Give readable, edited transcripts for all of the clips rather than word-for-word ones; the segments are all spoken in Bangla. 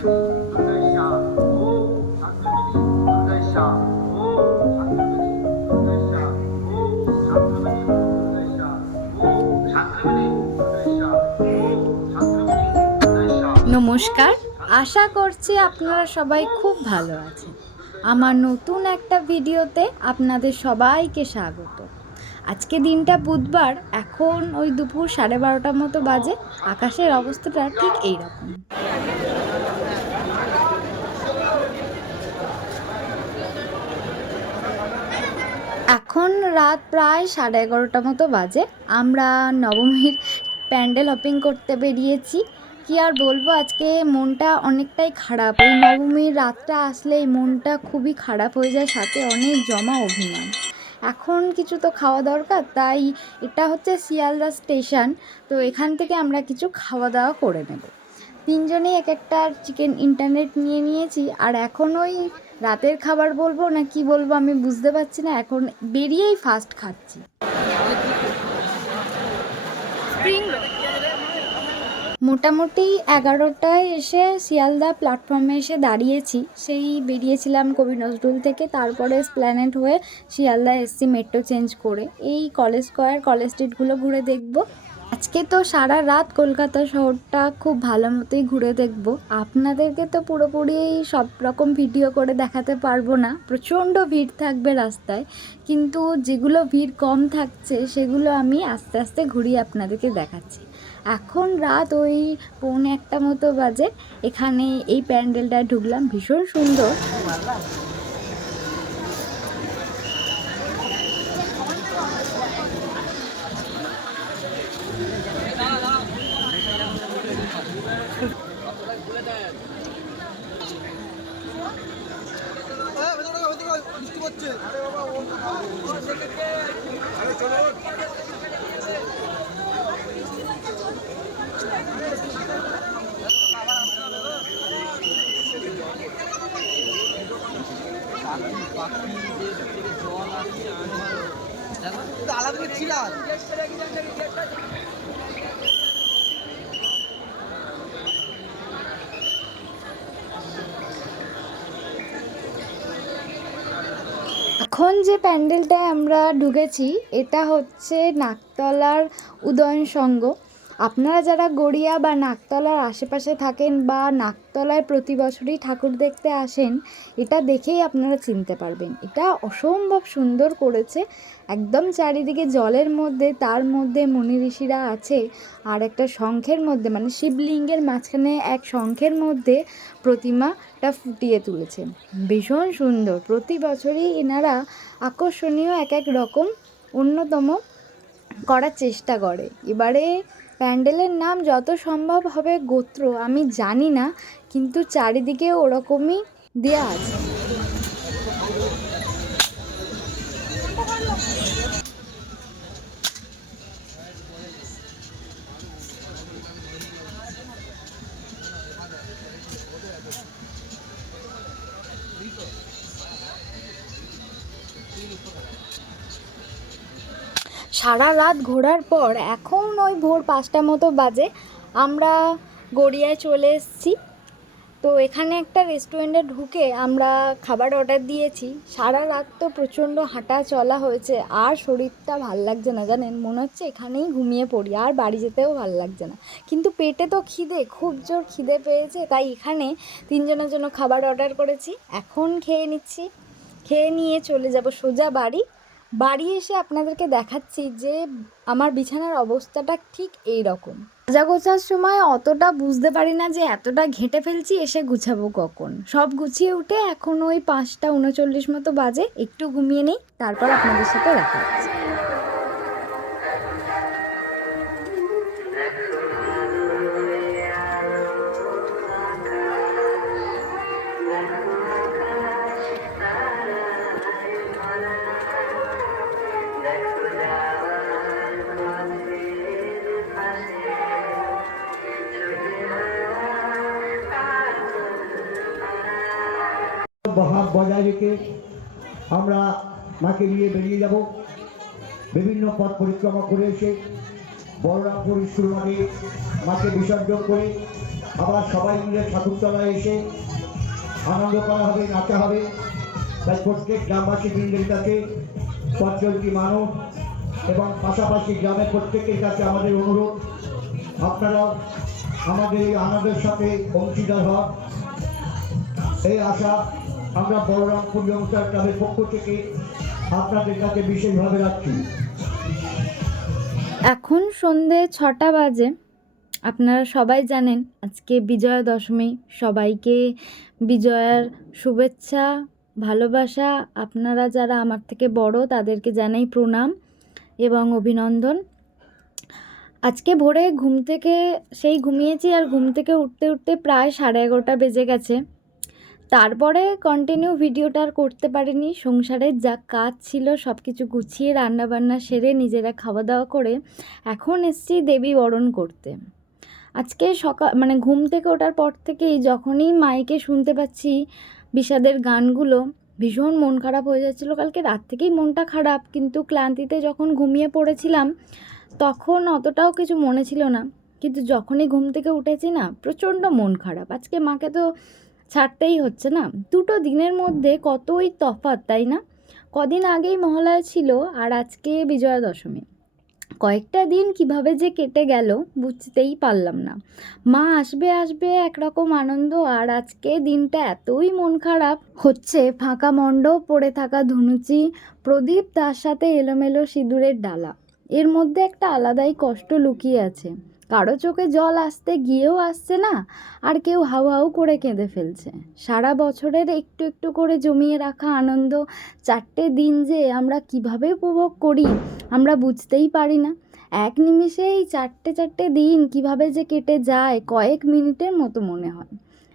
নমস্কার, আশা করছি আপনারা সবাই খুব ভালো আছেন। আমার নতুন একটা ভিডিওতে আপনাদের সবাইকে স্বাগত। আজকে দিনটা বুধবার, এখন ওই দুপুর 12:30 মতো বাজে। আকাশের অবস্থাটা ঠিক এইরকম। এখন রাত প্রায় 11:30 মতো বাজে। আমরা নবমীর প্যান্ডেল হপিং করতে বেরিয়েছি। কি আর বলবো, আজকে মনটা অনেকটাই খারাপ। এই নবমীর রাতটা আসলেই মনটা খুবই খারাপ হয়ে যায়, সাথে অনেক জমা অভিমান। এখন কিছু তো খাওয়া দরকার, তাই এটা হচ্ছে শিয়ালদা স্টেশন। তো এখান থেকে আমরা কিছু খাওয়া দাওয়া করে নেব। তিনজনেই এক একটা চিকেন ইন্টারনেট নিয়ে নিয়েছি। আর এখন ওই রাতের খাবার বলবো না কি বলবো আমি বুঝতে পারছি না, এখন বেরিয়েই ফাস্ট খাচ্ছি। মোটামুটি 11টায় এসে শিয়ালদা প্ল্যাটফর্মে এসে দাঁড়িয়েছি। সেই বেরিয়েছিলাম কবি নজরুল থেকে, তারপরে এসপ্ল্যানেড হয়ে শিয়ালদা এসছি মেট্রো চেঞ্জ করে। এই কলেজ স্কোয়ার, কলেজ স্ট্রিটগুলো ঘুরে দেখব। আজকে তো সারা রাত কলকাতা শহরটা খুব ভালো মতোই ঘুরে দেখব। আপনাদেরকে তো পুরোপুরি সব রকম ভিডিও করে দেখাতে পারবো না, প্রচণ্ড ভিড় থাকবে রাস্তায়। কিন্তু যেগুলো ভিড় কম থাকছে সেগুলো আমি আস্তে আস্তে ঘুরিয়ে আপনাদেরকে দেখাচ্ছি। এখন রাত ওই 1:45 মতো বাজে। এখানে এই প্যান্ডেলটায় ঢুকলাম, ভীষণ সুন্দর। এখন যে প্যান্ডেলটায় আমরা ঢুকেছি এটা হচ্ছে নাকতলার উদয়ন সংঘ। আপনারা যারা গড়িয়া বা নাকতলার আশেপাশে থাকেন বা নাকতলায় প্রতি বছরই ঠাকুর দেখতে আসেন, এটা দেখেই আপনারা চিনতে পারবেন। এটা অসম্ভব সুন্দর করেছে, একদম চারিদিকে জলের মধ্যে, তার মধ্যে মুনি ঋষিরা আছে। আর একটা শঙ্খের মধ্যে, মানে শিবলিঙ্গের মাঝখানে এক শঙ্খের মধ্যে প্রতিমাটা ফুটিয়ে তুলেছে, ভীষণ সুন্দর। প্রতি বছরই এনারা আকর্ষণীয় এক এক রকম অন্যতম করার চেষ্টা করে। এবারে প্যান্ডেলের নাম যত সম্ভব হবে গোত্র আমি জানি না, কিন্তু চারিদিকে ওরকমই দেওয়া আছে। সারা রাত ঘোরার পর এখন ওই ভোর 5টা মতো বাজে, আমরা গড়িয়ায় চলে এসেছি। তো এখানে একটা রেস্টুরেন্টে ঢুকে আমরা খাবার অর্ডার দিয়েছি। সারা রাত তো প্রচণ্ড হাঁটা চলা হয়েছে, আর শরীরটা ভাল লাগছে না জানেন, মনে হচ্ছে এখানেই ঘুমিয়ে পড়ি, আর বাড়ি যেতেও ভাল লাগছে না। কিন্তু পেটে তো খিদে, খুব জোর খিদে পেয়েছে, তাই এখানে তিনজনের জন্য খাবার অর্ডার করেছি। এখন খেয়ে নিচ্ছি, খেয়ে নিয়ে চলে যাব সোজা বাড়ি। বাড়ি এসে আপনাদেরকে দেখাচ্ছি যে আমার বিছানার অবস্থাটা ঠিক এই রকম। সাজা গোছার সময় অতটা বুঝতে পারি না যে এতটা ঘেঁটে ফেলছি, এসে গুছাবো কখন। সব গুছিয়ে উঠে এখন ওই 5:39 মতো বাজে, একটু ঘুমিয়ে নিই, তারপর আপনাদের সাথে দেখা হচ্ছে। ভাব বজায় রেখে আমরা মাকে নিয়ে বেরিয়ে যাব। বিভিন্ন পথ পরিক্রমা করে এসে বলরামপুর স্কুল মাঠে মাকে বিসর্জন করে আবার সবাই মিলে ঠাকুরতলায় এসে আনন্দ করা হবে, নাচা হবে। তাই প্রত্যেক গ্রামবাসী বৃন্দের কাছে, পথচলতি মানুষ এবং পাশাপাশি গ্রামের প্রত্যেকের কাছে আমাদের অনুরোধ, আপনারাও আমাদের এই আনন্দের সাথে অংশীদার হন, এই আশা আমরা বলরামপুর ইয়ংস্টার ক্লাবের পক্ষ থেকে আপনাদের কাছে বিশেষভাবে রাখছি। এখন সন্ধে 6টা বাজে। আপনারা সবাই জানেন আজকে বিজয়া দশমী। সবাইকে বিজয়ার শুভেচ্ছা, ভালোবাসা। আপনারা যারা আমার থেকে বড় তাদেরকে জানাই প্রণাম এবং অভিনন্দন। আজকে ভোরে ঘুম থেকে ঘুমিয়েছি, আর ঘুম থেকে উঠতে উঠতে প্রায় 11:30 বেজে গেছে। তারপরে কন্টিনিউ ভিডিওটা আর করতে পারিনি। সংসারের যা কাজ ছিল সব কিছু গুছিয়ে রান্নাবান্না সেরে নিজেরা খাওয়া দাওয়া করে এখন এসছি দেবী বরণ করতে। আজকে ঘুম থেকে ওঠার পর থেকেই যখনই মাইকে শুনতে পাচ্ছি বিষাদের গানগুলো, ভীষণ মন খারাপ হয়ে যাচ্ছিলো। কালকে রাত থেকেই মনটা খারাপ, কিন্তু ক্লান্তিতে যখন ঘুমিয়ে পড়েছিলাম তখন অতটাও কিছু মনে ছিল না, কিন্তু যখনই ঘুম থেকে উঠেছি না প্রচণ্ড মন খারাপ। আজকে মাকে তো ছাড়তেই হচ্ছে না। দুটো দিনের মধ্যে কতই তফাৎ, তাই না? কদিন আগেই মহালয়া ছিল আর আজকে বিজয়া দশমী। কয়েকটা দিন কিভাবে যে কেটে গেল বুঝতেই পারলাম না। মা আসবে আসবে একরকম আনন্দ, আর আজকে দিনটা এতই মন খারাপ হচ্ছে। ফাঁকা মণ্ডপ, পড়ে থাকা ধুনুচি, প্রদীপ, তার সাথে এলোমেলো সিঁদুরের ডালা। এর মধ্যে একটা আলাদাই কষ্ট লুকিয়ে আছে। কারো চোখে জল আসতে গিয়েও আসছে না, আর কেউ হাউ হাউ করে কেঁদে ফেলছে। সারা বছরের একটু একটু করে জমিয়ে রাখা আনন্দ 4টে দিন যে আমরা কিভাবে উপভোগ করি আমরা বুঝতেই পারি না। এক নিমিষে এই 4টে দিন কিভাবে যে কেটে যায় কয়েক মিনিটের মতো মনে হয়।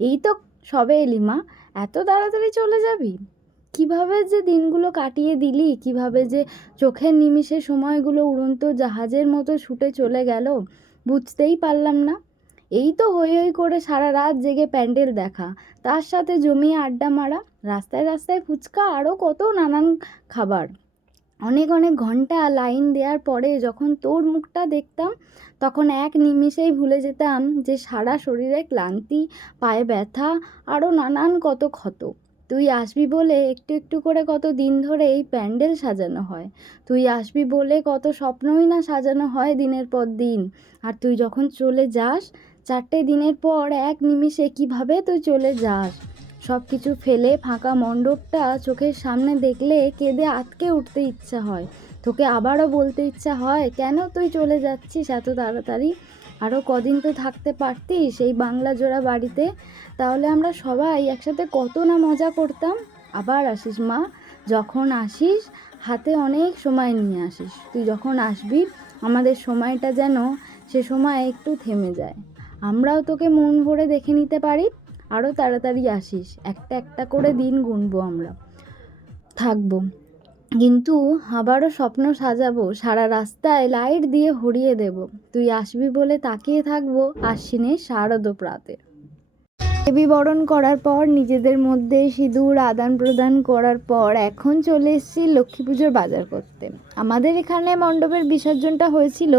এই তো সবে এলি মা, এত তাড়াতাড়ি চলে যাবি? কিভাবে যে দিনগুলো কাটিয়ে দিলি, কিভাবে যে চোখের নিমিষে সময়গুলো উড়ন্ত জাহাজের মতো ছুটে চলে গেল বুঝতেই পারলাম না। এই তো হই হই করে সারা রাত জেগে প্যান্ডেল দেখা, তার সাথে জমিয়ে আড্ডা মারা, রাস্তায় রাস্তায় ফুচকা, আরও কত নানান খাবার। অনেক অনেক ঘন্টা লাইন দেওয়ার পরে যখন তোর মুখটা দেখতাম তখন এক নিমিষেই ভুলে যেতাম যে সারা শরীরে ক্লান্তি, পায়ে ব্যথা, আরও নানান কত ক্ষত। তুই আসবি বলে একটু একটু করে কত দিন ধরে এই প্যান্ডেল সাজানো হয়। তুই আসবি বলে কত স্বপ্নই না সাজানো হয় দিনের পর দিন। আর তুই যখন চলে যাস 4টে দিনের পর এক নিমিষে কিভাবে তুই চলে যাস। সব কিছু ফেলে ফাঁকা মণ্ডপটা চোখের সামনে দেখলে কেঁদে আটকে উঠতে ইচ্ছা হয়। তোকে আবারও বলতে ইচ্ছা হয়, কেন তুই চলে যাচ্ছিস এত তাড়াতাড়ি? আরও কদিন তো থাকতে পারতিস এই বাংলা জোড়া বাড়িতে, তাহলে আমরা সবাই একসাথে কত না মজা করতাম। আবার আসিস মা, যখন আসিস হাতে অনেক সময় নিয়ে আসিস। তুই যখন আসবি আমাদের সময়টা যেন সে সময় একটু থেমে যায়, আমরাও তোকে মন ভরে দেখে নিতে পারি। আরও তাড়াতাড়ি আসিস, একটা একটা করে দিন গুনবো, আমরা থাকবো, কিন্তু আবারও স্বপ্ন সাজাবো, সারা রাস্তায় লাইট দিয়ে হরিয়ে দেব। তুই আসবি বলে তাকিয়ে থাকবো আশ্বিনের শারদ প্রাতে। দেবী বরণ করার পর নিজেদের মধ্যে সিঁদুর আদান প্রদান করার পর এখন চলে এসেছি লক্ষ্মী পুজোর বাজার করতে। আমাদের এখানে মণ্ডপের বিসর্জনটা হয়েছিল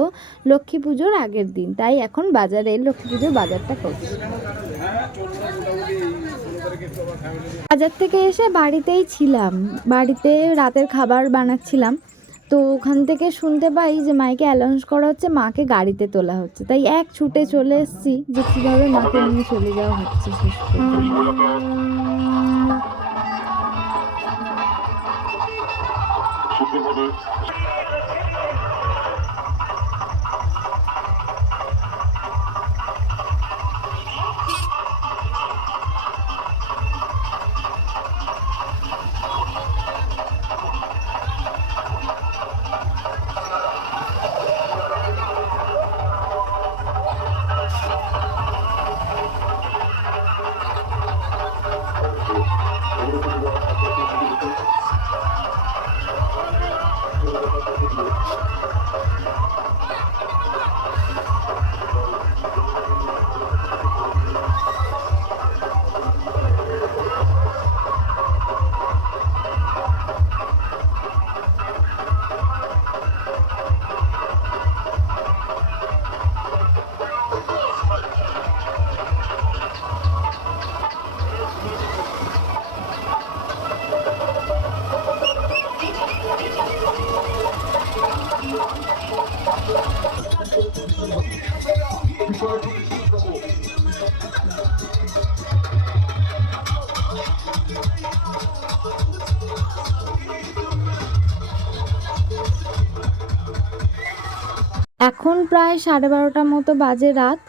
লক্ষ্মী পুজোর আগের দিন, তাই এখন বাজারে লক্ষ্মী পুজোর বাজারটা করছি। বাজার থেকে এসে বাড়িতেই ছিলাম, বাড়িতে রাতের খাবার বানাচ্ছিলাম। তো ওখান থেকে শুনতে পাই যে মাইকে অ্যানাউন্স করা হচ্ছে মাকে গাড়িতে তোলা হচ্ছে, তাই এক ছুটে চলে এসেছি যে কীভাবে মাকে নিয়ে চলে যাওয়া হচ্ছে শেষ পর্যন্ত। এখন প্রায় 12:30 মতো বাজে রাত।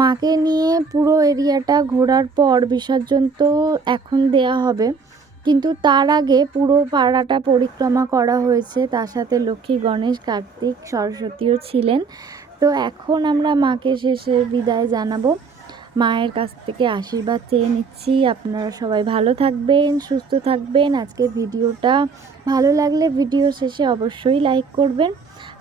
মাকে নিয়ে পুরো এরিয়াটা ঘোরার পর বিসর্জন তো এখন দেয়া হবে, কিন্তু তার আগে পুরো পাড়াটা পরিক্রমা করা হয়েছে, তার সাথে লক্ষ্মী, গণেশ, কার্তিক, সরস্বতীও ছিলেন। তো এখন আমরা মাকে শেষে বিদায় জানাবো, মায়ের কাছ থেকে আশীর্বাদ চেয়ে নিচ্ছি। আপনারা সবাই ভালো থাকবেন, সুস্থ থাকবেন। আজকে ভিডিওটা ভালো লাগলে ভিডিও শেষে অবশ্যই লাইক করবেন।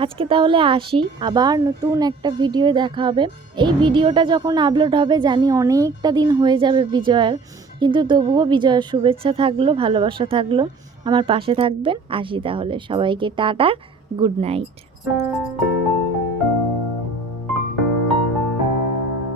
আজকে তাহলে আসি, আবার নতুন একটা ভিডিও দেখা হবে। এই ভিডিওটা যখন আপলোড হবে জানি অনেকটা দিন হয়ে যাবে বিজয়ার, কিন্তু তবুও বিজয়ের শুভেচ্ছা থাকলো, ভালোবাসা থাকলো, আমার পাশে থাকবেন। আসি তাহলে, সবাইকে টাটা, গুড নাইট।